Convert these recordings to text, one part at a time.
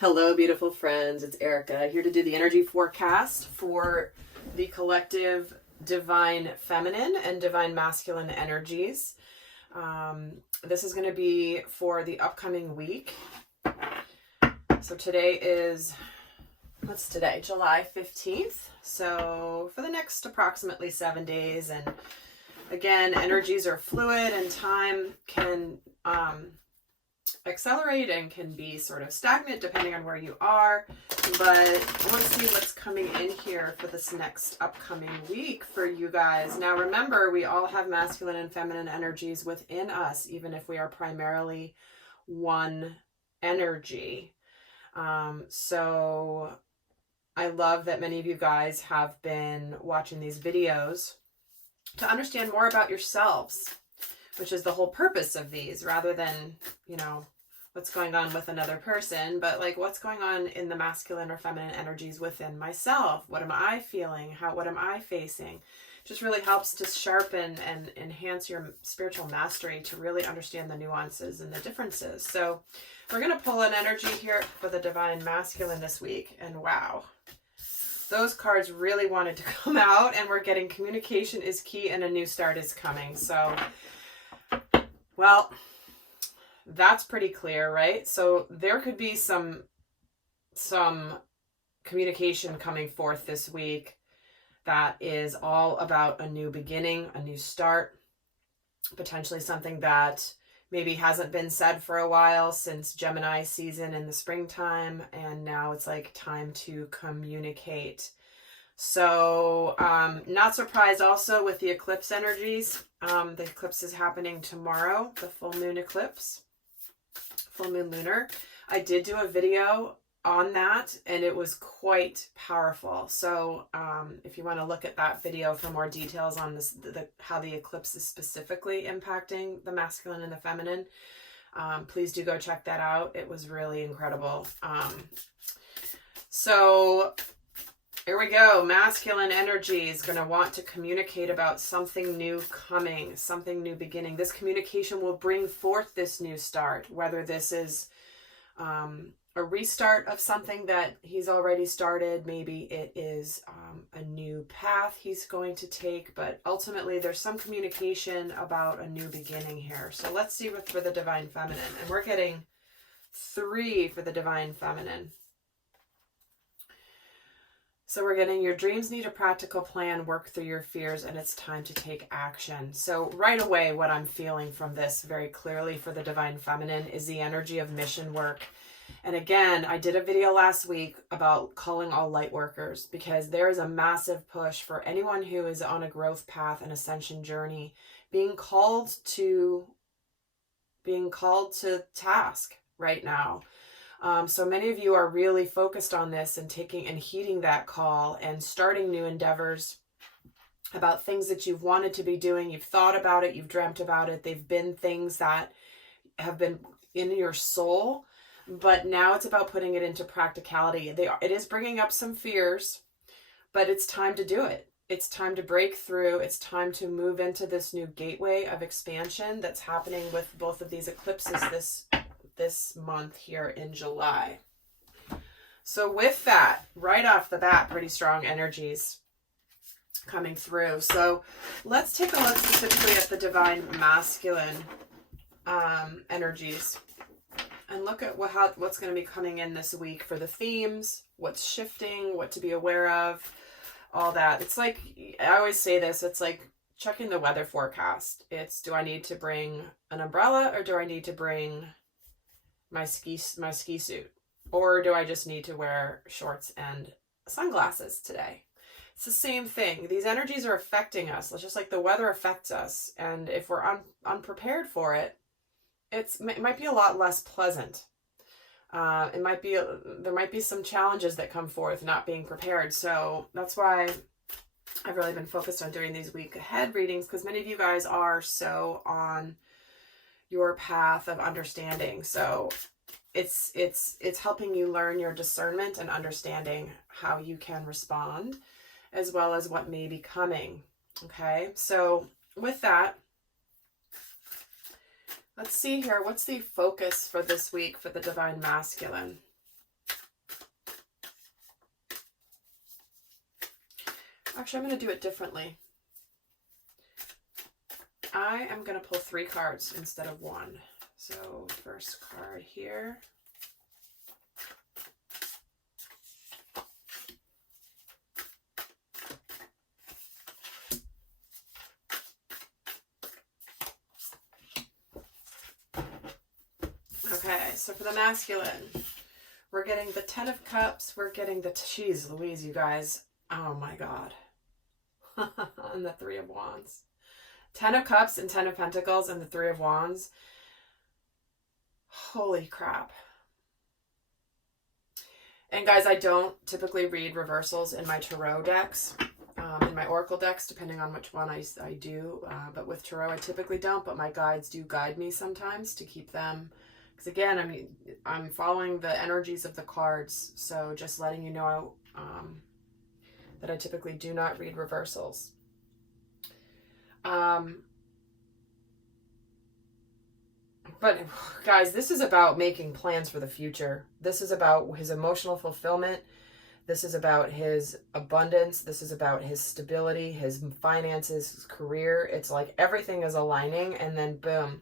Hello, beautiful friends. It's Erika here to do the energy forecast for the collective divine feminine and divine masculine energies. This is going to be for the upcoming week. So today is, what's today? July 15th. So for the next approximately 7 days. And again, energies are fluid and time can accelerate and can be sort of stagnant depending on where you are, but let's see what's coming in here for this next upcoming week for you guys. Now remember, we all have masculine and feminine energies within us, even if we are primarily one energy. So I love that many of you guys have been watching these videos to understand more about yourselves, which is the whole purpose of these, rather than, what's going on with another person, but like what's going on in the masculine or feminine energies within myself. What am I feeling? What am I facing? Just really helps to sharpen and enhance your spiritual mastery to really understand the nuances and the differences. So we're going to pull an energy here for the divine masculine this week. And wow, those cards really wanted to come out, and we're getting communication is key and a new start is coming. So, well, that's pretty clear, right? So there could be some communication coming forth this week that is all about a new beginning, a new start, potentially something that maybe hasn't been said for a while since Gemini season in the springtime, and now it's like time to communicate. So not surprised also with the eclipse energies. The eclipse is happening tomorrow, the full moon eclipse. Full moon lunar. I did do a video on that and it was quite powerful. So if you want to look at that video for more details on this, how the eclipse is specifically impacting the masculine and the feminine, please do go check that out. It was really incredible. So here we go. Masculine energy is going to want to communicate about something new coming, something new beginning. This communication will bring forth this new start, whether this is a restart of something that he's already started. Maybe it is a new path he's going to take, but ultimately there's some communication about a new beginning here. So let's see what for the divine feminine. And we're getting 3 for the divine feminine. So we're getting your dreams need a practical plan, work through your fears, and it's time to take action. So right away, what I'm feeling from this very clearly for the divine feminine is the energy of mission work. And again, I did a video last week about calling all light workers, because there is a massive push for anyone who is on a growth path and ascension journey, being called to task right now. So many of you are really focused on this and taking and heeding that call and starting new endeavors about things that you've wanted to be doing. You've thought about it. You've dreamt about it. They've been things that have been in your soul, but now it's about putting it into practicality. It is bringing up some fears, but it's time to do it. It's time to break through. It's time to move into this new gateway of expansion that's happening with both of these eclipses this month here in July. So with that, right off the bat, pretty strong energies coming through. So let's take a look specifically at the divine masculine energies and look at what's going to be coming in this week for the themes, what's shifting, what to be aware of, all that. It's like, I always say this, it's like checking the weather forecast. It's, do I need to bring an umbrella, or do I need to bring my ski suit, or do I just need to wear shorts and sunglasses today? It's the same thing. These energies are affecting us. It's just like the weather affects us, and if we're unprepared for it, it might be a lot less pleasant. There might be some challenges that come forth not being prepared. So that's why I've really been focused on doing these week ahead readings, because many of you guys are so on your path of understanding. So it's helping you learn your discernment and understanding how you can respond, as well as what may be coming. Okay, so with that, let's see here. What's the focus for this week for the divine masculine? Actually, I'm going to do it differently. I am going to pull 3 cards instead of 1. So first card here. Okay, so for the masculine, we're getting the 10 of Cups. We're getting the, geez Louise, you guys. Oh my God. And the 3 of Wands. 10 of Cups and 10 of Pentacles and the 3 of Wands. Holy crap. And guys, I don't typically read reversals in my tarot decks, in my oracle decks, depending on which one I do. But with tarot, I typically don't. But my guides do guide me sometimes to keep them. Because again, I'm following the energies of the cards. So just letting you know that I typically do not read reversals. But guys, this is about making plans for the future. This is about his emotional fulfillment. This is about his abundance. This is about his stability, his finances, his career. It's like everything is aligning, and then boom.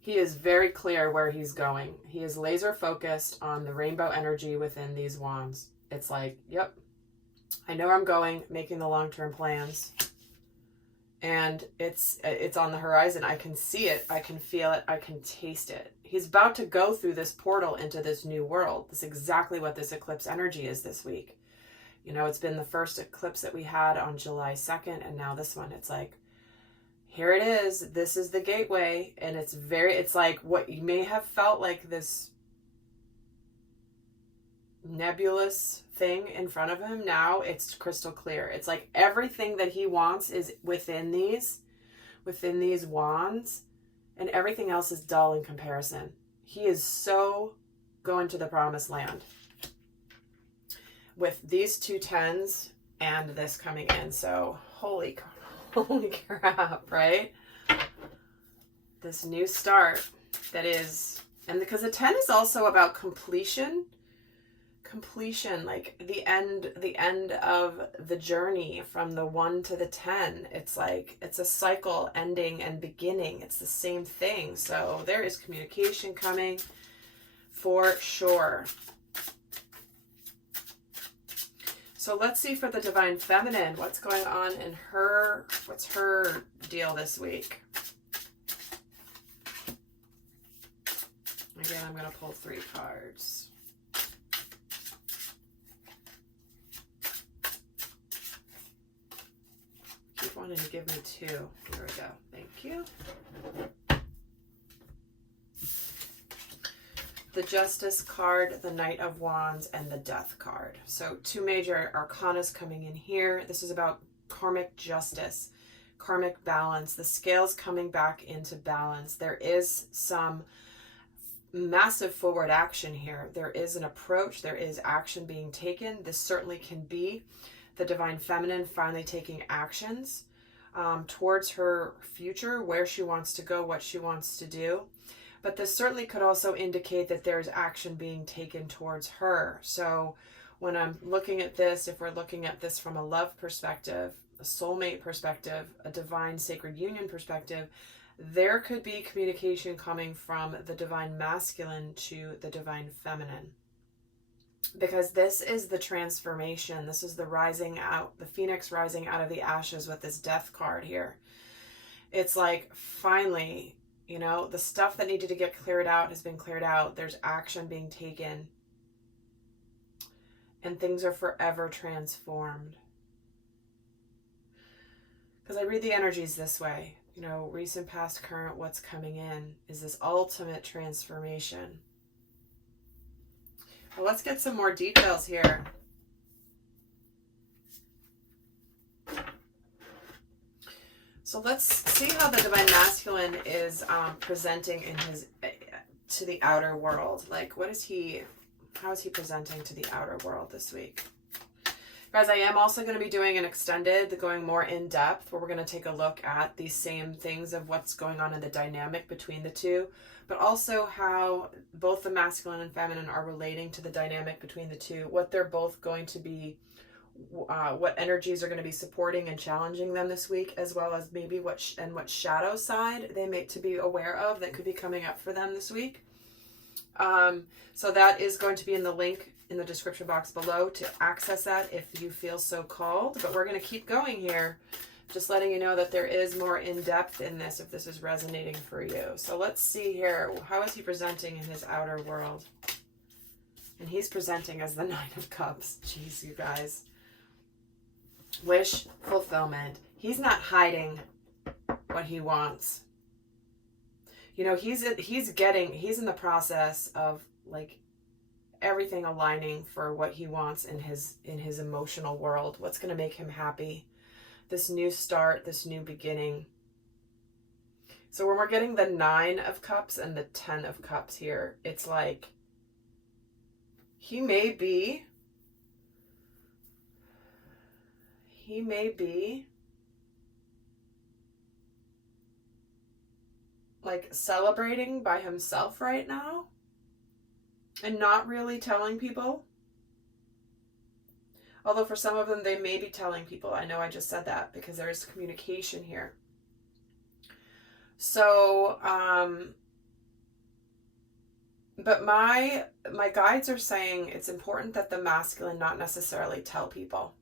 He is very clear where he's going. He is laser focused on the rainbow energy within these wands. It's like, yep, I know where I'm going, making the long-term plans. And it's on the horizon. I can see it. I can feel it. I can taste it. He's about to go through this portal into this new world. That's exactly what this eclipse energy is this week. You know, it's been the first eclipse that we had on July 2nd, and now this one. It's like, here it is. This is the gateway. And it's like what you may have felt like this nebulous thing in front of him. Now it's crystal clear. It's like everything that he wants is within these wands, and everything else is dull in comparison. He is so going to the promised land with these 2 10s and this coming in. So holy crap, right? This new start that is, and because the 10 is also about completion, like the end of the journey from the 1 to the 10. It's like, it's a cycle, ending and beginning. It's the same thing. So there is communication coming for sure. So let's see for the Divine Feminine, what's going on in what's her deal this week? Again, I'm going to pull 3 cards. Keep wanting to give me 2. Here we go. Thank you. The Justice card, the Knight of Wands, and the Death card. So 2 major arcanas coming in here. This is about karmic justice, karmic balance, the scales coming back into balance. There is some massive forward action here. There is an approach. There is action being taken. This certainly can be the Divine Feminine finally taking actions towards her future, where she wants to go, what she wants to do. But this certainly could also indicate that there's action being taken towards her. So when I'm looking at this, if we're looking at this from a love perspective, a soulmate perspective, a divine sacred union perspective, there could be communication coming from the divine masculine to the divine feminine. Because this is the transformation. This is the rising out, the phoenix rising out of the ashes with this Death card here. It's like, finally, you know, the stuff that needed to get cleared out has been cleared out. There's action being taken. And things are forever transformed. Because I read the energies this way. You know, recent, past, current, what's coming in is this ultimate transformation. Well, let's get some more details here. So let's see how the Divine Masculine is presenting in his to the outer world. Like, how is he presenting to the outer world this week? Guys, I am also going to be doing an extended, going more in depth, where we're going to take a look at these same things of what's going on in the dynamic between the two, but also how both the masculine and feminine are relating to the dynamic between the two, what they're both going to be what energies are going to be supporting and challenging them this week, as well as maybe what shadow side they make to be aware of that could be coming up for them this week. So that is going to be in the link in the description box below to access that if you feel so called. But we're going to keep going here, just letting you know that there is more in depth in this if this is resonating for you. So let's see here. How is he presenting in his outer world? And he's presenting as the Nine of Cups. Jeez, you guys. Wish fulfillment. He's not hiding what he wants. You know, he's in the process of like everything aligning for what he wants in his emotional world. What's going to make him happy? This new start, this new beginning. So when we're getting the 9 of Cups and the 10 of Cups here, it's like he may be like celebrating by himself right now and not really telling people. Although for some of them, they may be telling people. I know I just said that because there is communication here. So, but my guides are saying it's important that the masculine not necessarily tell people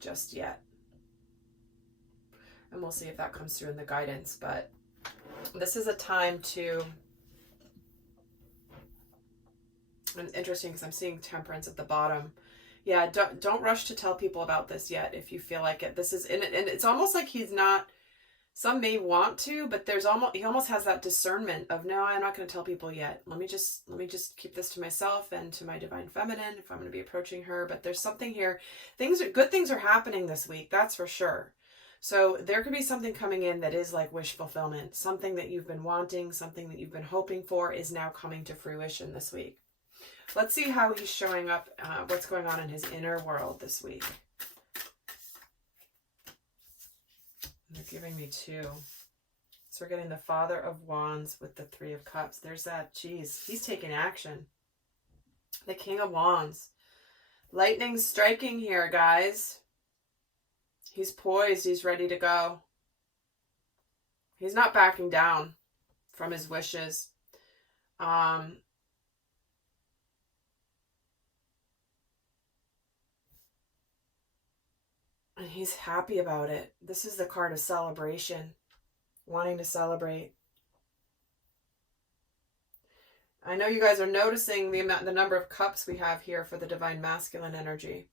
just yet. And we'll see if that comes through in the guidance. But this is a time to, and it's interesting because I'm seeing Temperance at the bottom. Yeah, don't rush to tell people about this yet if you feel like it. This is, and it's almost like he's not, some may want to, but he almost has that discernment of, no, I'm not going to tell people yet. Let me just keep this to myself and to my divine feminine if I'm going to be approaching her. But there's something here. Good things are happening this week. That's for sure. So there could be something coming in that is like wish fulfillment. Something that you've been wanting, something that you've been hoping for is now coming to fruition this week. Let's see how he's showing up, what's going on in his inner world this week. They're giving me 2. So we're getting the Father of Wands with the 3 of Cups. There's that, geez, he's taking action. The King of Wands. Lightning striking here, guys. He's poised. He's ready to go. He's not backing down from his wishes. And he's happy about it. This is the card of celebration. Wanting to celebrate. I know you guys are noticing the number of cups we have here for the divine masculine energy.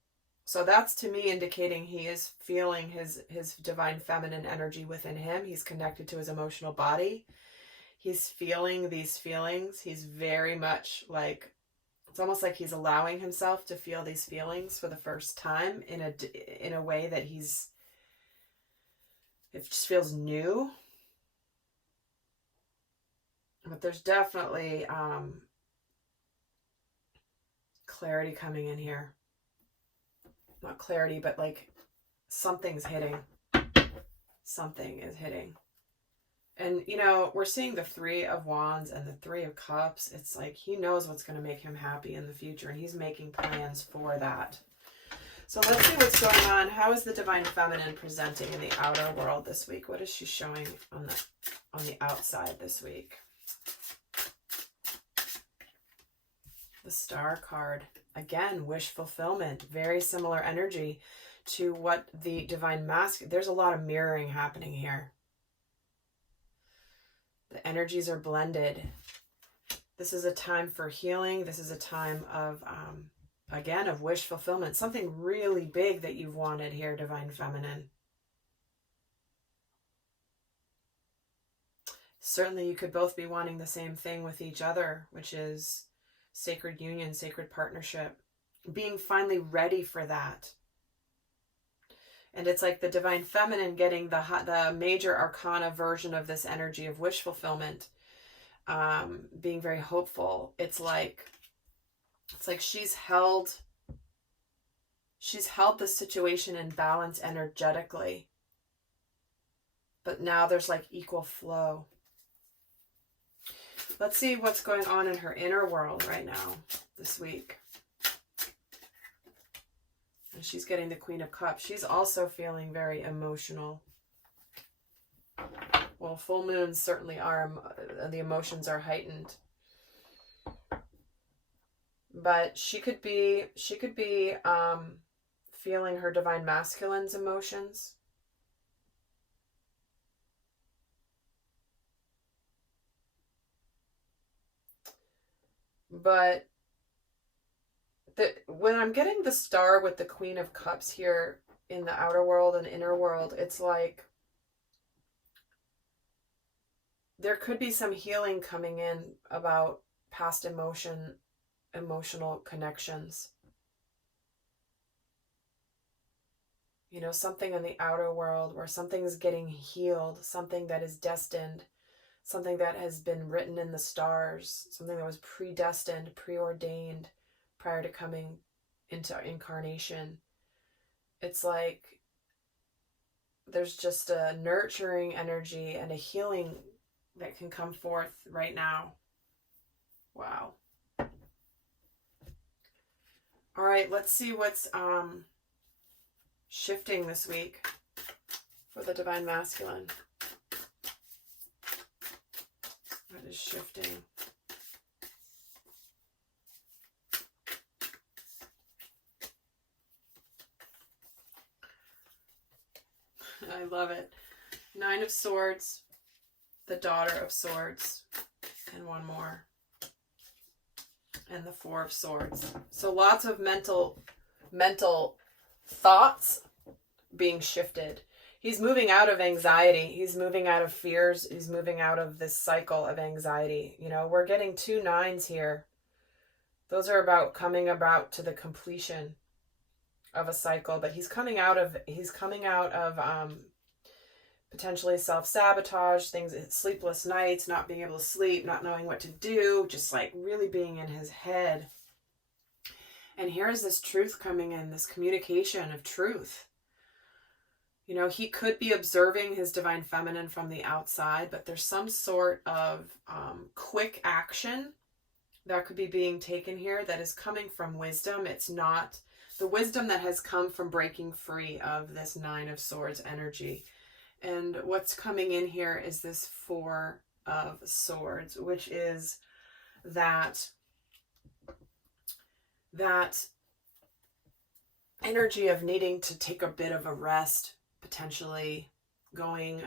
So that's to me indicating he is feeling his divine feminine energy within him. He's connected to his emotional body. He's feeling these feelings. He's very much like, it's almost like he's allowing himself to feel these feelings for the first time in a way that it just feels new. But there's definitely clarity coming in here. Not clarity, but like something's hitting. Something is hitting. And, you know, we're seeing the 3 of Wands and the 3 of Cups. It's like he knows what's going to make him happy in the future, and he's making plans for that. So let's see what's going on. How is the divine feminine presenting in the outer world this week? What is she showing on the outside this week? The Star card. Again, wish fulfillment. Very similar energy to what the divine masculine. There's a lot of mirroring happening here. The energies are blended. This is a time for healing. This is a time of, again, of wish fulfillment. Something really big that you've wanted here, divine feminine. Certainly you could both be wanting the same thing with each other, which is sacred union, sacred partnership. Being finally ready for that. And it's like the divine feminine getting the major arcana version of this energy of wish fulfillment, being very hopeful. It's like she's held the situation in balance energetically, but now there's like equal flow. Let's see what's going on in her inner world right now this week. she's getting the Queen of Cups. She's also feeling very emotional. Well, full moons certainly are, the emotions are heightened. But she could be feeling her divine masculine's emotions. But when I'm getting the star with the Queen of Cups here in the outer world and inner world, it's like there could be some healing coming in about past emotional connections. You know, something in the outer world where something is getting healed, something that is destined, something that has been written in the stars, something that was predestined, preordained prior to coming into incarnation. It's like there's just a nurturing energy and a healing that can come forth right now. Wow. All right, let's see what's shifting this week for the divine masculine. What is shifting? I love it. 9 of Swords, the Daughter of Swords, and one more. And the 4 of Swords. So lots of mental thoughts being shifted. He's moving out of anxiety. He's moving out of fears. He's moving out of this cycle of anxiety. You know, we're getting 2 9s here. Those are about coming about to the completion of a cycle, but he's coming out of potentially self-sabotage, things, sleepless nights, not being able to sleep, not knowing what to do, just like really being in his head. And here's this truth coming in, this communication of truth. You know, he could be observing his divine feminine from the outside, but there's some sort of quick action that could be being taken here that is coming from wisdom. It's not the wisdom that has come from breaking free of this 9 of Swords energy. And what's coming in here is this 4 of Swords, which is that energy of needing to take a bit of a rest, potentially going,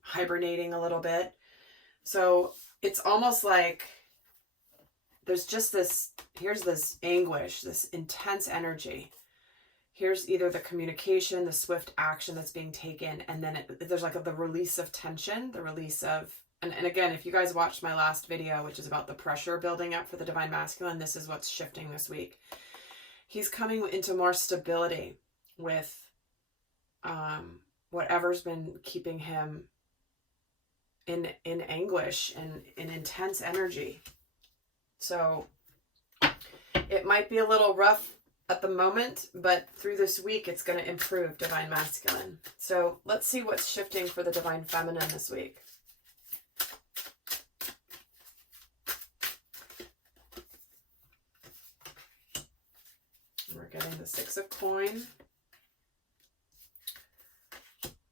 hibernating a little bit. So it's almost like there's just this, here's this anguish, this intense energy. Here's either the communication, the swift action that's being taken, and then there's like the release of tension, the release of, and again, if you guys watched my last video, which is about the pressure building up for the divine masculine, this is what's shifting this week. He's coming into more stability with whatever's been keeping him in anguish and in intense energy. So it might be a little rough at the moment, but through this week, it's going to improve divine masculine. So let's see what's shifting for the divine feminine this week. We're getting the 6 of coins,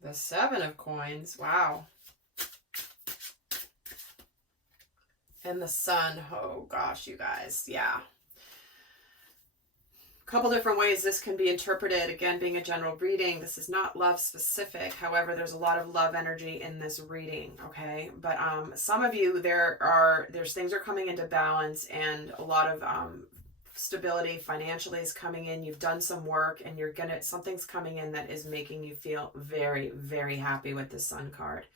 the 7 of coins. Wow. And the Sun. Oh gosh, you guys. Yeah. Couple different ways this can be interpreted. Again, being a general reading, this is not love specific. However, there's a lot of love energy in this reading, okay? But some of you, there's things are coming into balance, and a lot of stability financially is coming in. You've done some work, and something's coming in that is making you feel very, very happy with the Sun card.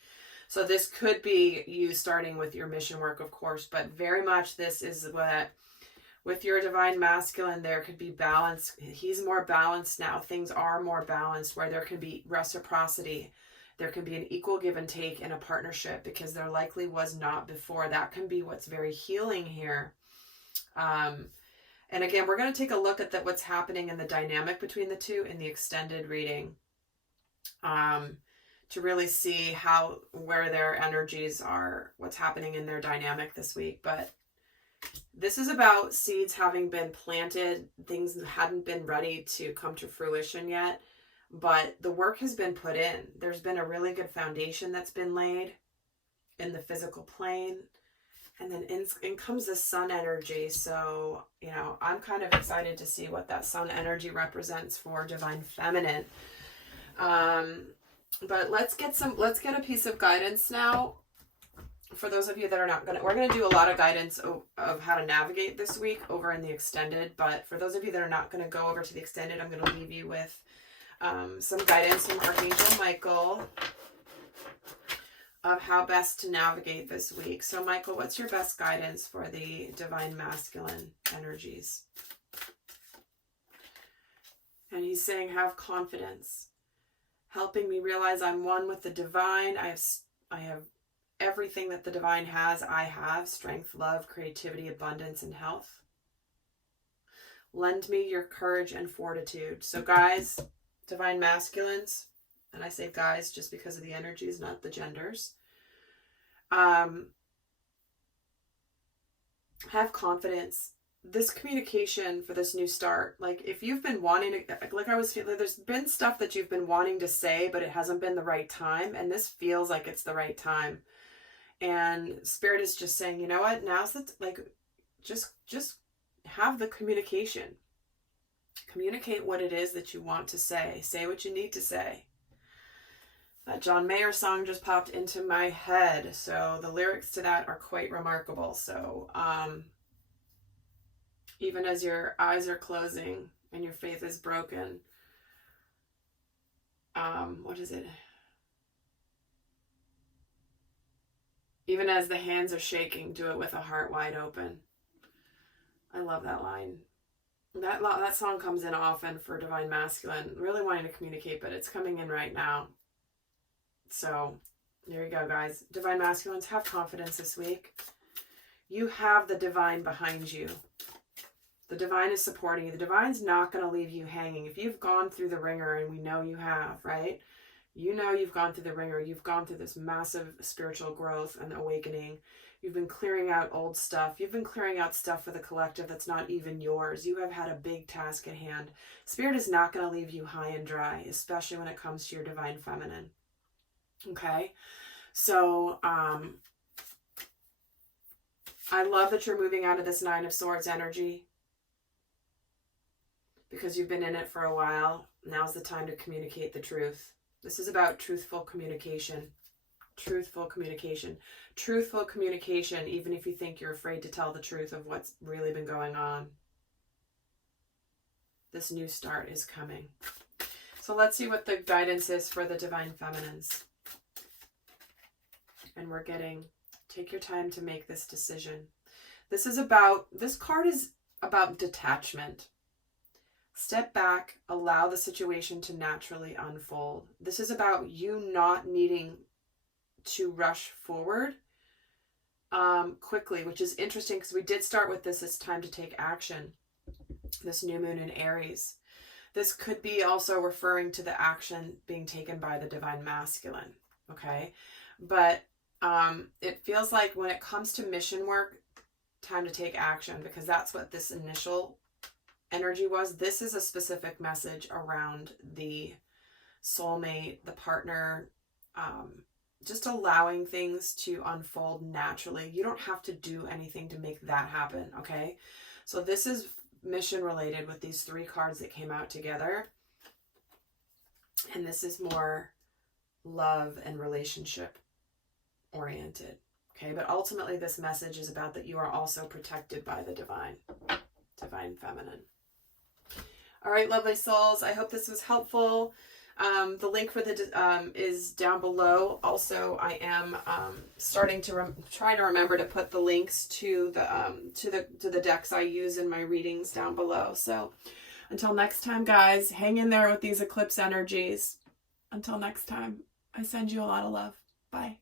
So this could be you starting with your mission work, of course, but very much this is what, with your divine masculine, there could be balance. He's more balanced now. Things are more balanced, where there can be reciprocity. There can be an equal give and take in a partnership, because there likely was not before. That can be what's very healing here. And again, we're going to take a look at what's happening in the dynamic between the two in the extended reading, to really see where their energies are, what's happening in their dynamic this week. But This is about seeds having been planted. Things hadn't been ready to come to fruition yet, but the work has been put in. There's been a really good foundation that's been laid in the physical plane. And then in comes the sun energy. So, you know, I'm kind of excited to see what that sun energy represents for divine feminine. But let's get a piece of guidance now. For those of you that are not we're going to do a lot of guidance of how to navigate this week over in the extended. But for those of you that are not going to go over to the extended, I'm going to leave you with some guidance from Archangel Michael of how best to navigate this week. So Michael, what's your best guidance for the divine masculine energies? And he's saying, have confidence, helping me realize I'm one with the divine. I have everything that the divine has. I have strength, love, creativity, abundance, and health. Lend me your courage and fortitude. So guys, divine masculines, and I say guys just because of the energies, not the genders. Have confidence. This communication for this new start, like if you've been wanting to, like I was feeling, there's been stuff that you've been wanting to say, but it hasn't been the right time. And this feels like it's the right time. And Spirit is just saying, you know what, now's the, just have the communication. Communicate what it is that you want to say. Say what you need to say. That John Mayer song just popped into my head. So the lyrics to that are quite remarkable. So even as your eyes are closing and your faith is broken, what is it? Even as the hands are shaking, do it with a heart wide open. I love that line. That song comes in often for divine masculine, really wanting to communicate, but it's coming in right now. So there you go, guys. Divine masculines, have confidence this week. You have the divine behind you. The divine is supporting you. The divine's not going to leave you hanging. If you've gone through the ringer, and we know you have, right? You know you've gone through the ringer. You've gone through this massive spiritual growth and awakening. You've been clearing out old stuff. You've been clearing out stuff for the collective that's not even yours. You have had a big task at hand. Spirit is not going to leave you high and dry, especially when it comes to your divine feminine. Okay? So, I love that you're moving out of this Nine of Swords energy because you've been in it for a while. Now's the time to communicate the truth. This is about truthful communication. Truthful communication. Truthful communication, even if you think you're afraid to tell the truth of what's really been going on. This new start is coming. So let's see what the guidance is for the divine feminines. And we're getting, take your time to make this decision. This card is about detachment. Step back, allow the situation to naturally unfold. This is about you not needing to rush forward quickly, which is interesting because we did start with this. It's time to take action. This new moon in Aries. This could be also referring to the action being taken by the divine masculine. Okay. But it feels like when it comes to mission work, time to take action, because that's what this initial energy was. This is a specific message around the soulmate, the partner, just allowing things to unfold naturally. You don't have to do anything to make that happen, okay? So this is mission related with these three cards that came out together. And this is more love and relationship oriented, okay? But ultimately this message is about that you are also protected by the divine feminine. All right, lovely souls. I hope this was helpful. The link for the is down below. Also, I am starting to try to remember to put the links to the decks I use in my readings down below. So until next time, guys, hang in there with these eclipse energies. Until next time, I send you a lot of love. Bye.